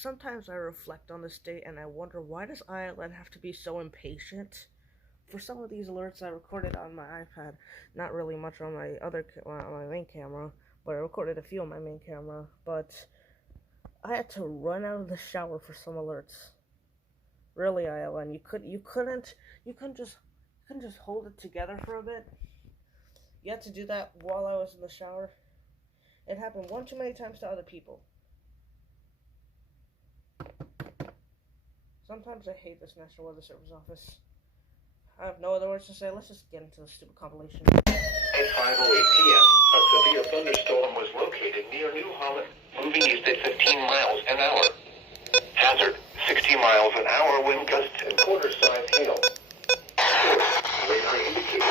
Sometimes I reflect on this day and I wonder, why does Ireland have to be so impatient? For some of these alerts I recorded on my iPad, not really much on my on my main camera, but I recorded a few on my main camera. But I had to run out of the shower for some alerts. Really, Ireland, you couldn't just hold it together for a bit. You had to do that while I was in the shower. It happened one too many times to other people. Sometimes I hate this National Weather Service office. I have no other words to say. Let's just get into the stupid compilation. At 5:08 p.m., a severe thunderstorm was located near New Holland, moving east at 15 miles an hour. Hazard: 60 miles an hour wind gusts and quarter-size hail. Radar indicated.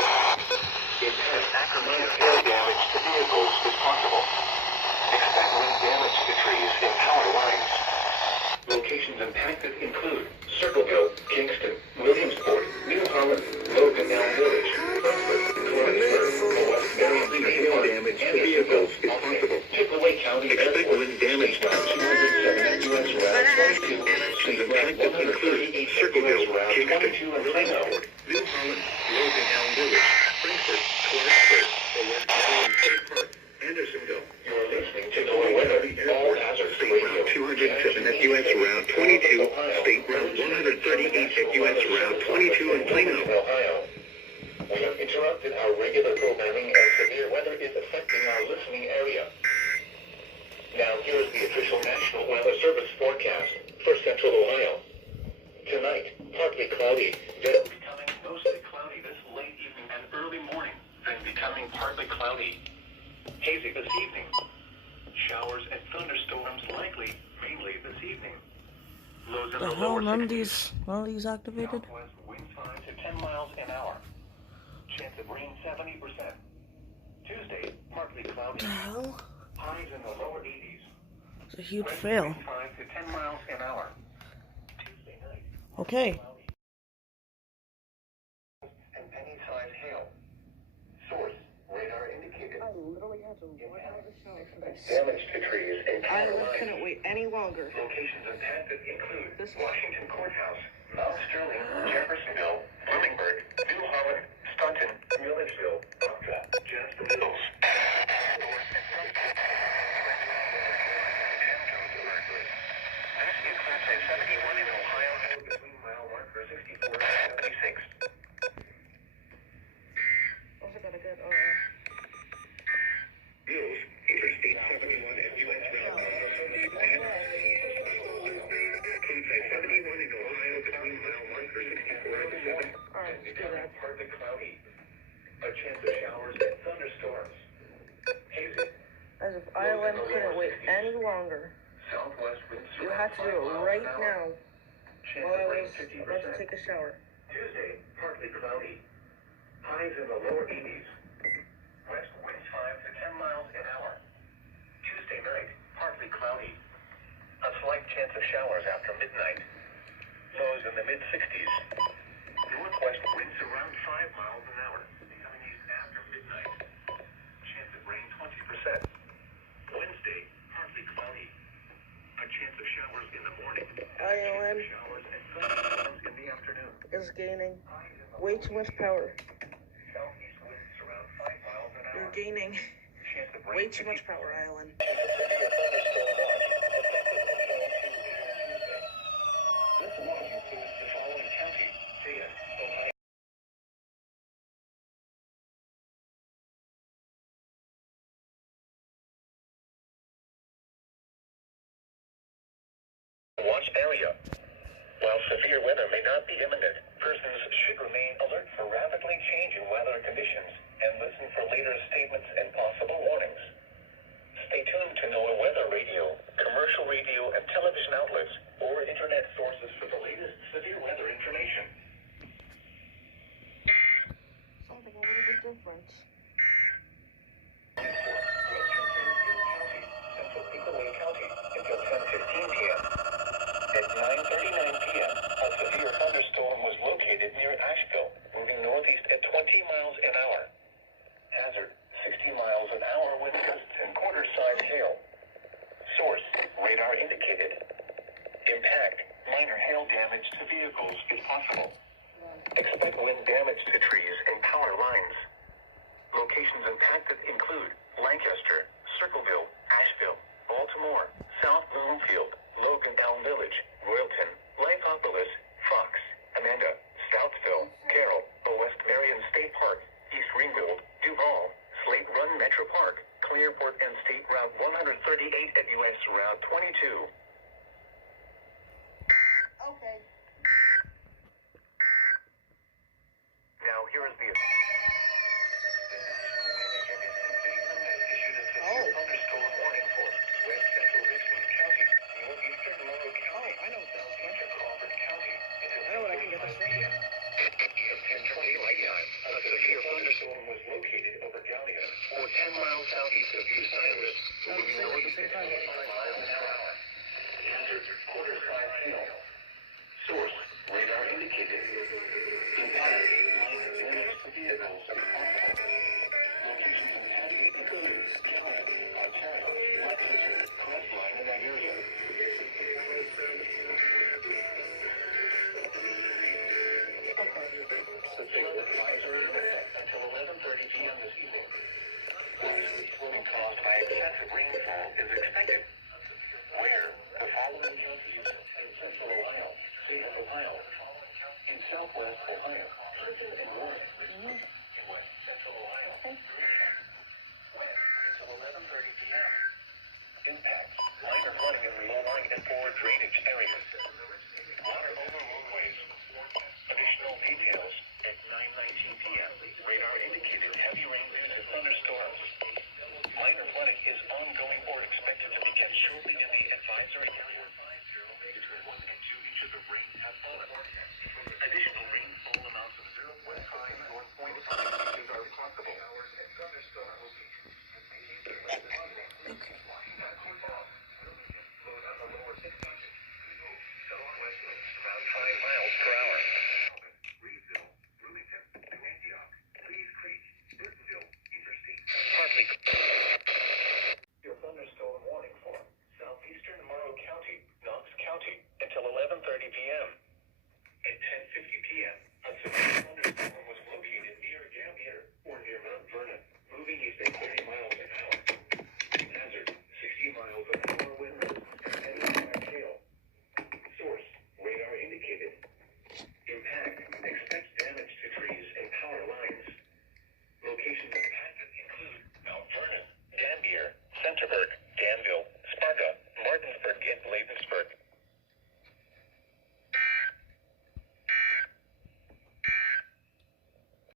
Intense acrimonious hail damage to vehicles is possible. Expect wind damage to trees and power lines. Locations impacted include Circleville, Kingston, Williamsport, New Holland, Logan Elm Village, Brunswick, Clarksburg, West Marion, hail damage to vehicles is possible. Chippewa County Expect wind damage to 207 U.S. Route 22, Locations impacted include Circleville, Kingston, Williamsport, New Holland, Logan Elm Village, Frankfort, Clarksburg, West Marion State Park, Andersonville. You're listening to NOAA Weather, all hazards radio. 207 at U.S. Route 22, State Route 138 at U.S. Route 22 in Plano, Ohio. We have interrupted our regular programming as severe weather is affecting our listening area. Now here is the official National Weather Service forecast for Central Ohio. Tonight, partly cloudy, then becoming mostly cloudy this late evening and early morning, then becoming partly cloudy. Hazy this evening. Showers and thunderstorms likely, mainly this evening. Lows in the lower 60s. None of these activated? Southwest winds 5 to 10 miles an hour. Chance of rain 70%. Tuesday, partly cloudy. What the hell? Highs in the lower 80s. It's a huge fail. 5 to 10 miles an hour. Tuesday night. Okay. And penny-sized hail. Source, radar indicated. I literally had to run out of the shower for this. Damage to trees and power I lines. couldn't wait any longer. Locations impacted include This Washington Courthouse, Mount Sterling, Jeffersonville, Bloomingburg, New Holland, Staunton, Milledgeville, Buckta, Jasper Mills. This is Class A 71 in Ohio between mile marker 64 and 76. Also got a good, Mills, Interstate 71 and U.S. Route 71 in Ohio between mile marker 64 and 7. Alright, let's do that. Partly cloudy. A chance of showers and thunderstorms. Hazy. As if Ireland couldn't wait any longer. Southwest winds You had to do it right now Chance while I of rain was 50%. about to take a shower. Tuesday, partly cloudy. Highs in the lower 80s. West winds 5 to 10 miles an hour. Tuesday night, partly cloudy. A slight chance of showers after midnight. Lows in the mid-60s. Northwest winds around 5 miles an hour. Becoming east after midnight. Chance of rain 20%. Wednesday, partly cloudy. A chance of showers in the morning. Ireland Showers and thunderstorms in the afternoon. is gaining way too much power. Southeast winds around 5 miles an hour. You're gaining Chance of rain way too much power, Ireland. This watch includes the following counties: Fayette, Ohio. Watch area. While severe weather may not be imminent, persons should remain alert for rapidly changing weather conditions and listen for later statements and possible warnings. Stay tuned to NOAA Weather Radio, commercial radio and television outlets, or internet sources for the latest severe weather information. Something a little bit different. Western Fairfield County, Central Pickaway County, until 10:15 p.m. At 9:39 p.m., a severe thunderstorm was located near Asheville, moving northeast at 20 miles an hour. Hazard: 60 miles an hour wind gusts and quarter-size hail. Source: radar indicated. vehicles is possible. Expect wind damage to trees and power lines. Locations impacted include Lancaster, Circleville, Asheville, Baltimore, South Bloomfield, Logan Elm Village, Royalton, Lithopolis, Fox, Amanda, Stoutsville, Carroll, West Marion State Park, East Greenfield, Duval, Slate Run Metro Park, Clearport, and State Route 138 at US Route 22. Okay. Now here is the thunderstorm warning for West Central Richmond County, Northeastern Monroe County, I know what this is. Southeastern Crawford County, until I know what I can get this from. At 10:20 light time, a severe thunderstorm was located over Gallia, or 10 miles southeast of Bucyrus, moving north at 65 miles an hour. Hazard, quarter-size hail. Source, radar indicated. Impact, minor damage to vehicles if possible. Locations impacted include Gallia, Ontario, Lexington, Crestline, and Nigeria. Severe advisory in effect until 11:30 p.m. this evening. Flooding caused by excessive rainfall is expected. Where? The following counties in central Ohio, state of Ohio, in southwest Ohio, and north in west central Ohio. When? Until 11:30 p.m. Impacts: minor flooding in the low-lying and forward drainage areas. Water overflow